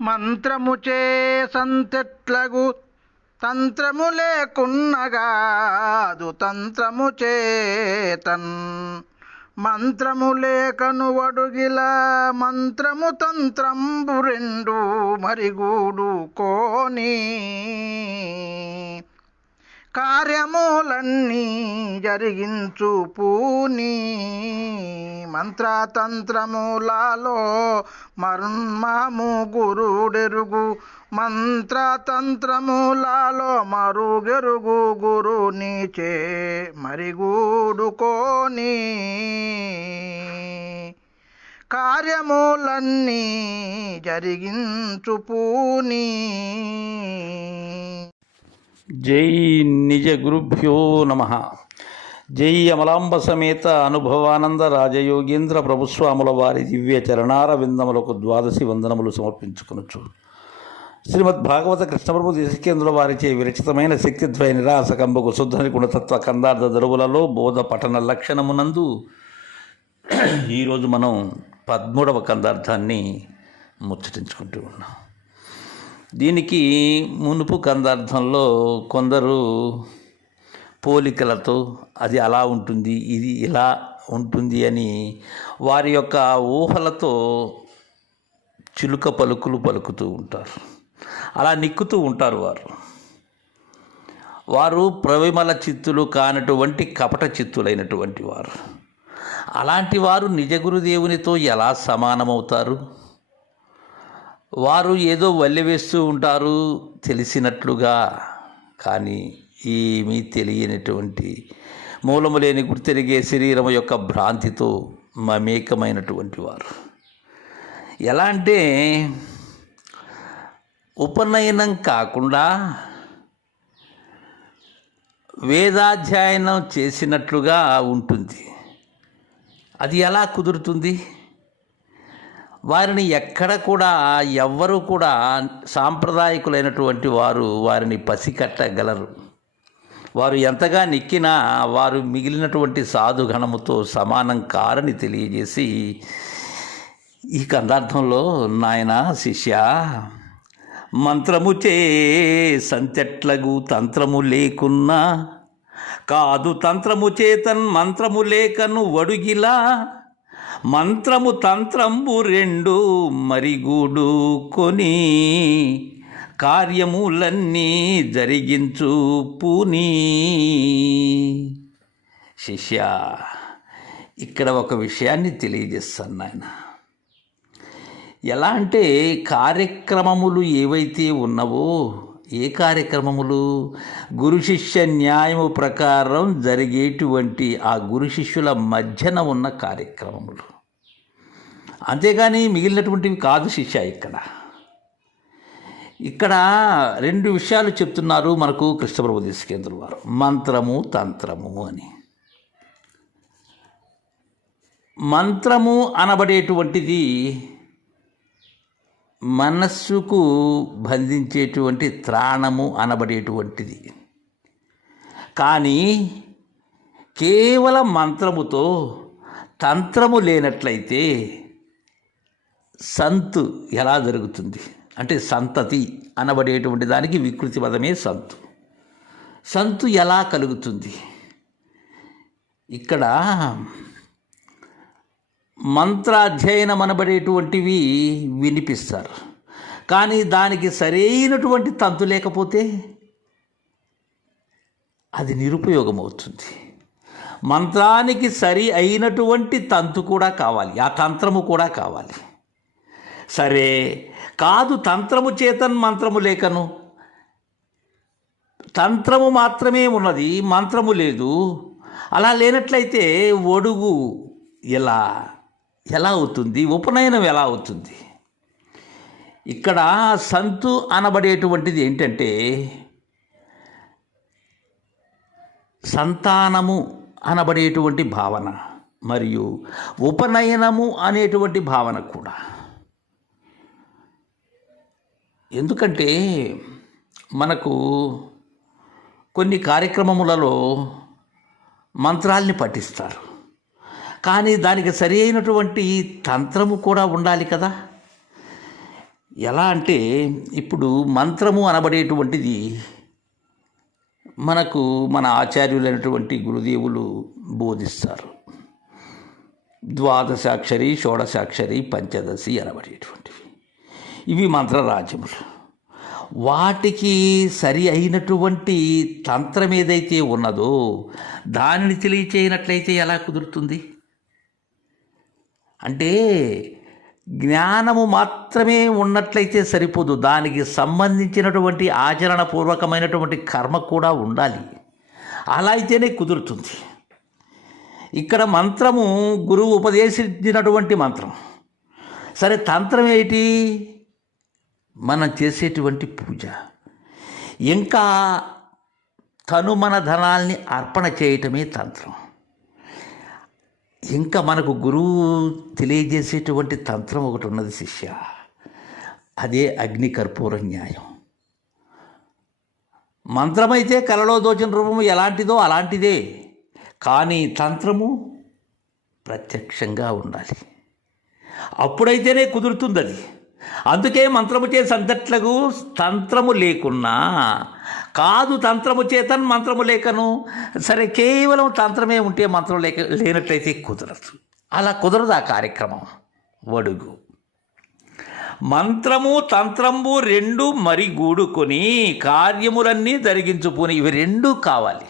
మంత్రముచే సంతెట్లగు తంత్రము లేకున్నగాదు తంత్రము చేతన్ మంత్రము లేకను వడుగిల మంత్రము తంత్రంబు రెండు మరిగూడు కోని. కార్యములన్నీ జరిగించు పూని మంత్రతంత్రములలో మర్మము గురుడెరుగు. మంత్రతంత్రములలో మరుగెరుగు గురుని చే మరిగూడుకోని. కార్యములన్నీ జరిగించు పూని జై నిజ గురుభ్యో నమ. జై అమలాంబ సమేత అనుభవానంద రాజయోగేంద్ర ప్రభుస్వాముల వారి దివ్య చరణార విందములకు ద్వాదశి వందనములు సమర్పించుకొనొచ్చు శ్రీమద్ భాగవత కృష్ణప్రభు దేశికేంద్రుల వారిచే విరచితమైన శక్తిద్వయ నిరాసకంబకు శుద్ధ గుణతత్వ కందార్థ దరువులలో బోధ పఠన లక్షణమునందు ఈరోజు మనం పదమూడవ కందార్థాన్ని ముచ్చటించుకుంటూ ఉన్నాం. దీనికి మునుపు కందార్థంలో కొందరు పోలికలతో అది అలా ఉంటుంది ఇది ఇలా ఉంటుంది అని వారి యొక్క ఊహలతో చిలుక పలుకులు పలుకుతూ ఉంటారు. అలా నిక్కుతూ ఉంటారు వారు. వారు ప్రవిమల చిత్తులు కానటువంటి కపట చిత్తులైనటువంటి వారు. అలాంటి వారు నిజగురుదేవునితో ఎలా సమానమవుతారు? వారు ఏదో వల్లెవేస్తూ ఉంటారు తెలిసినట్లుగా. కానీ ఏమీ తెలియనటువంటి మూలము లేని గుర్తెరిగే శరీరం యొక్క భ్రాంతితో మమేకమైనటువంటి వారు. ఎలా అంటే ఉపనయనం కాకుండా వేదాధ్యయనం చేసినట్లుగా ఉంటుంది. అది ఎలా కుదురుతుంది? వారిని ఎక్కడ కూడా ఎవ్వరూ కూడా సాంప్రదాయకులైనటువంటి వారు వారిని పసికట్టగలరు. వారు ఎంతగా నెక్కినా వారు మిగిలినటువంటి సాధుగణముతో సమానం కారని తెలియజేసి ఈ కందార్థంలో నాయన శిష్య మంత్రము చే సంతెట్లగు తంత్రము లేకున్నా కాదు తంత్రము చేతన్ మంత్రము లేకను వడుగిలా మంత్రము తంత్రంబు రెండు మరిగూడు కొని కార్యములన్నీ జరిగించు పూని. శిష్య ఇక్కడ ఒక విషయాన్ని తెలియజేస్తాను నాయన. ఎలా అంటే కార్యక్రమములు ఏవైతే ఉన్నవో ఏ కార్యక్రమములు? గురు శిష్య న్యాయము ప్రకారం జరిగేటువంటి ఆ గురు శిష్యుల మధ్యన ఉన్న కార్యక్రమములు. అంతేగాని మిగిలినటువంటివి కాదు శిష్య ఇక్కడ. ఇక్కడ రెండు విషయాలు చెప్తున్నారు మనకు కృష్ణప్రభు తీసుకేంద్రుల వారు. మంత్రము తంత్రము అని. మంత్రము అనబడేటువంటిది మనస్సుకు బంధించేటువంటి త్రాణము అనబడేటువంటిది. కానీ కేవలం మంత్రముతో తంత్రము లేనట్లయితే సంతు ఎలా జరుగుతుంది? అంటే సంతతి అనబడేటువంటి దానికి వికృతి పదమే సంతు. సంతు ఎలా కలుగుతుంది? ఇక్కడ మంత్రాధ్యయనం అనబడేటువంటివి వినిపిస్తారు. కానీ దానికి సరైనటువంటి తంతు లేకపోతే అది నిరుపయోగం అవుతుంది మంత్రానికి సరి అయినటువంటి తంతు కూడా కావాలి. ఆ తంత్రము కూడా కావాలి. సరే కాదు తంత్రము చేతన్ మంత్రము లేకను. తంత్రము మాత్రమే ఉన్నది మంత్రము లేదు. అలా లేనట్లయితే ఒడుగు ఎలా? ఎలా అవుతుంది? ఉపనయనం ఎలా అవుతుంది? ఇక్కడ సంతు అనబడేటువంటిది ఏంటంటే సంతానము అనబడేటువంటి భావన మరియు ఉపనయనము అనేటువంటి భావన కూడా. ఎందుకంటే మనకు కొన్ని కార్యక్రమములలో మంత్రాల్ని పఠిస్తారు. కానీ దానికి సరి అయినటువంటి తంత్రము కూడా ఉండాలి కదా. ఎలా అంటే ఇప్పుడు మంత్రము అనబడేటువంటిది మనకు మన ఆచార్యులైనటువంటి గురుదేవులు బోధిస్తారు. ద్వాదశాక్షరి షోడశాక్షరి పంచదశి అనబడేటువంటివి. ఇవి మంత్రరాజ్యములు. వాటికి సరి అయినటువంటి తంత్రం ఏదైతే ఉన్నదో దానిని తెలియచేయనట్లయితే ఎలా కుదురుతుంది? అంటే జ్ఞానము మాత్రమే ఉన్నట్లయితే సరిపోదు. దానికి సంబంధించినటువంటి ఆచరణపూర్వకమైనటువంటి కర్మ కూడా ఉండాలి. అలా అయితేనే కుదురుతుంది. ఇక్కడ మంత్రము గురువు ఉపదేశించినటువంటి మంత్రం. సరే తంత్రం ఏంటి మనం చేసేటువంటి పూజ. ఇంకా తను మన ధనాల్ని అర్పణ చేయటమే తంత్రం. ఇంకా మనకు గురువు తెలియజేసేటువంటి తంత్రం ఒకటి ఉన్నది శిష్య. అదే అగ్ని కర్పూర న్యాయం. మంత్రమైతే కలలో దోచిన రూపము ఎలాంటిదో అలాంటిదే. కానీ తంత్రము ప్రత్యక్షంగా ఉండాలి. అప్పుడైతేనే కుదురుతుంది అది అందుకే మంత్రము చే సంతట్లకు తంత్రము లేకున్నా కాదు తంత్రము చేతన్ మంత్రము లేకను. సరే కేవలం తంత్రమే ఉంటే మంత్రం లేక లేనట్లయితే కుదరదు. అలా కుదరదు ఆ కార్యక్రమం. వడుగు. మంత్రము తంత్రము రెండు మరి గూడుకొని కార్యములన్నీ జరిగించుకొని ఇవి రెండూ కావాలి.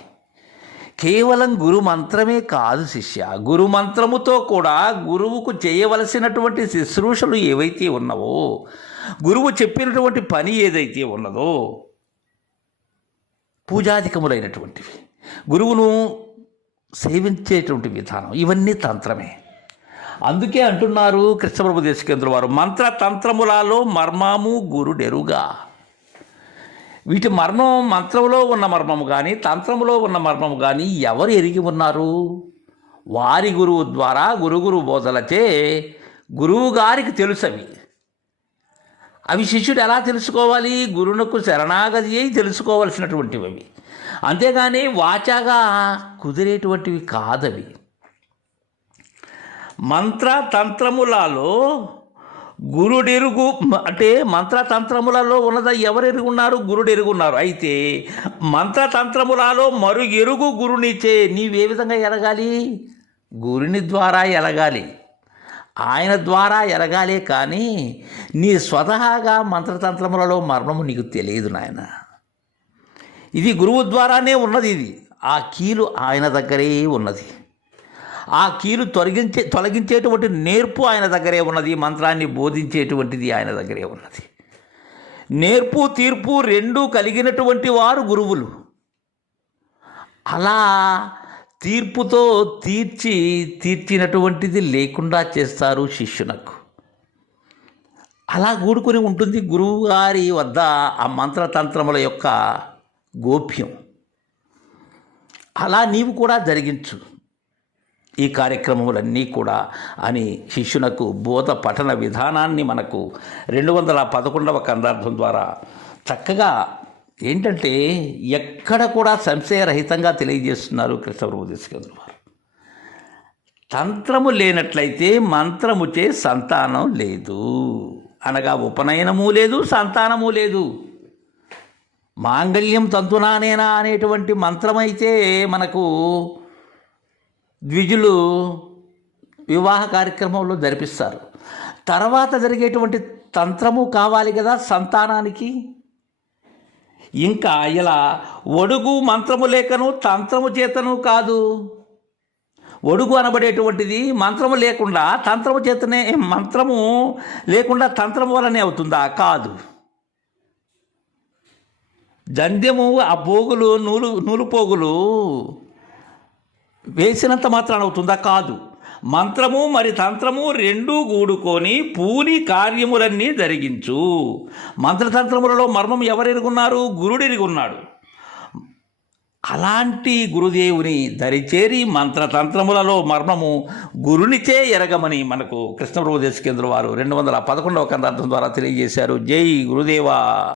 కేవలం గురు మంత్రమే కాదు శిష్య. గురు మంత్రముతో కూడా గురువుకు చేయవలసినటువంటి శుశ్రూషలు ఏవైతే ఉన్నావో గురువు చెప్పినటువంటి పని ఏదైతే ఉన్నదో పూజాధికములైనటువంటివి. గురువును సేవించేటువంటి విధానం ఇవన్నీ తంత్రమే. అందుకే అంటున్నారు కృష్ణప్రభు దేశకేంద్రుల వారు మంత్ర తంత్రములలో మర్మము గురుడెరుగా. వీటి మర్మం మంత్రంలో ఉన్న మర్మము కానీ తంత్రములో ఉన్న మర్మము కానీ ఎవరు ఎరిగి ఉన్నారు? వారి గురువు ద్వారా గురుగురు బోధలచే గురువు గారికి తెలుసవి. అవి శిష్యుడు ఎలా తెలుసుకోవాలి? గురువునకు శరణాగతి అయి తెలుసుకోవలసినటువంటివి అవి అంతేగాని వాచాగా కుదిరేటువంటివి కాదవి. మంత్ర తంత్రములలో గురుడెరుగు అంటే మంత్రతంత్రములలో ఉన్నదా ఎవరు గురుడెరుగున్నారు. అయితే మంత్రతంత్రములలో మరు ఎరుగు గురునిచే నీవే విధంగా ఎరగాలి? గురుని ద్వారా ఎరగాలి. ఆయన ద్వారా ఎరగాలే కానీ నీ స్వతహాగా మంత్రతంత్రములలో మర్మము నీకు తెలియదు నాయన. ఇది గురువు ద్వారానే ఉన్నది ఇది. ఆ కీలు ఆయన దగ్గరే ఉన్నది. ఆ కీలు తొలగించే తొలగించేటువంటి నేర్పు ఆయన దగ్గరే ఉన్నది. మంత్రాన్ని బోధించేటువంటిది ఆయన దగ్గరే ఉన్నది. నేర్పు తీర్పు రెండూ కలిగినటువంటి వారు గురువులు. అలా తీర్పుతో తీర్చి తీర్చినటువంటిది లేకుండా చేస్తారు శిష్యునకు. అలా కూడుకుని ఉంటుంది గురువుగారి వద్ద ఆ మంత్రతంత్రముల యొక్క గోప్యం. అలా నీవు కూడా జరిగించు. ఈ కార్యక్రమములన్నీ కూడా అని శిష్యునకు బోధ పఠన విధానాన్ని మనకు రెండు వందల పదకొండవ కందార్థం ద్వారా చక్కగా ఏంటంటే ఎక్కడ కూడా సంశయరహితంగా తెలియజేస్తున్నారు కృష్ణప్రభు తీసుకెళ్ళి వారు. తంత్రము లేనట్లయితే మంత్రముచే సంతానం లేదు. అనగా ఉపనయనము లేదు సంతానము లేదు. మాంగళ్యం తంతునానేనా అనేటువంటి మంత్రమైతే మనకు ద్విజులు వివాహ కార్యక్రమంలో జరిపిస్తారు. తర్వాత జరిగేటువంటి తంత్రము కావాలి కదా సంతానానికి? ఇంకా ఇలా ఒడుగు మంత్రము లేకను తంత్రము చేతను కాదు. ఒడుగు అనబడేటువంటిది మంత్రము లేకుండా తంత్రము చేతనే మంత్రము లేకుండా తంత్రము వలనే అవుతుందా? కాదు. జంధ్యము ఆ పోగులు నూలు నూలు పోగులు వేసినంత మాత్రాన అవుతుందా? కాదు. మంత్రము మరి తంత్రము రెండూ గూడుకొని పూని కార్యములన్నీ జరిగించు. మంత్రతంత్రములలో మర్మం ఎవరెరుగున్నారు? గురుడెరుగున్నాడు. అలాంటి గురుదేవుని దరిచేరి మంత్రతంత్రములలో మర్మము గురునిచే ఎరగమని మనకు కృష్ణప్రభు దేశకేంద్ర వారు రెండు వందల పదకొండవ కందార్థం ద్వారా తెలియజేశారు. జై గురుదేవా!